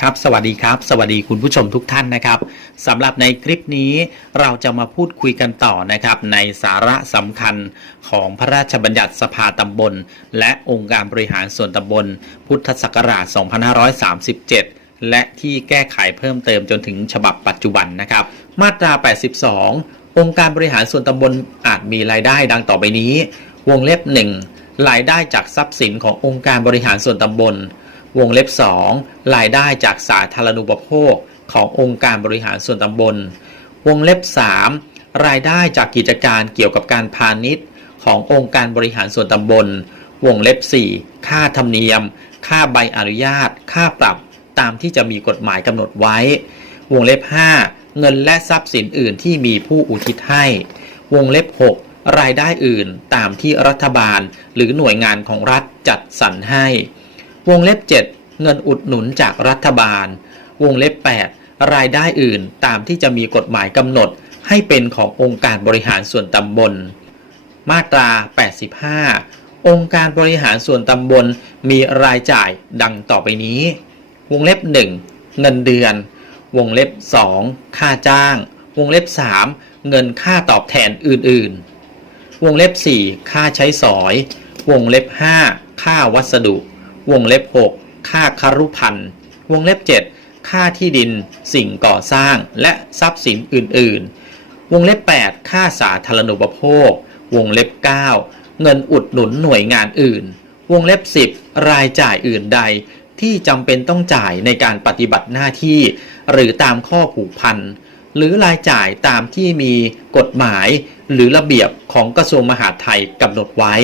ครับสวัสดีครับสวัสดีคุณผู้ชมทุกท่านนะครับสำหรับในคลิปนี้เราจะมาพูดคุยกันต่อนะครับในสาระสำคัญของพระราชบัญญัติสภาตำบล และองค์การบริหารส่วนตำบล พุทธศักราช 2537 และที่แก้ไขเพิ่มเติมจนถึงฉบับปัจจุบันนะครับ มาตรา 82 องค์การบริหารส่วนตำบลอาจมีรายได้ดังต่อไปนี้ วงเล็บ 1 รายได้จากทรัพย์สินขององค์การบริหารส่วนตำบล วงเล็บ 2 รายได้จากสาธารณูปโภคขององค์การบริหารส่วนตำบล วงเล็บ 3 รายได้จากกิจการเกี่ยวกับการพาณิชย์ ขององค์การบริหารส่วนตำบล วงเล็บ 4 ค่าธรรมเนียม ค่าใบอนุญาต ค่าปรับตามที่จะมีกฎหมายกำหนดไว้ วงเล็บ 5 เงินและทรัพย์สินอื่นที่มีผู้อุทิศให้ วงเล็บ 6 รายได้อื่นตามที่รัฐบาล หรือหน่วยงานของรัฐจัดสรรให้ วงเล็บ7 เงินอุดหนุนจากรัฐบาล วงเล็บ 8 รายได้อื่นตามที่จะมีกฎหมายกำหนด ให้เป็นขององค์การบริหารส่วนตำบล มาตรา 85 องค์การบริหารส่วนตำบลมีรายจ่ายดังต่อไปนี้ วงเล็บ 1 เงินเดือน วงเล็บ 2 ค่าจ้าง วงเล็บ 3 เงินค่าตอบแทนอื่น ๆ วงเล็บ 4 ค่าใช้สอย วงเล็บ 5 ค่าวัสดุ วงเล็บ 6 ค่าคารุพันธ์วงเล็บ 7 ค่าที่ดิน สิ่งก่อสร้าง และทรัพย์สินอื่น ๆ วงเล็บ 8 ค่าสาธารณูปโภค วงเล็บ 9 เงินอุดหนุนหน่วยงานอื่น วงเล็บ 10 รายจ่ายอื่นใด ที่จำเป็นต้องจ่ายในการปฏิบัติหน้าที่ หรือตามข้อผูกพันหรือรายจ่ายตามที่มีกฎหมายหรือระเบียบของกระทรวงมหาดไทยกำหนดไว้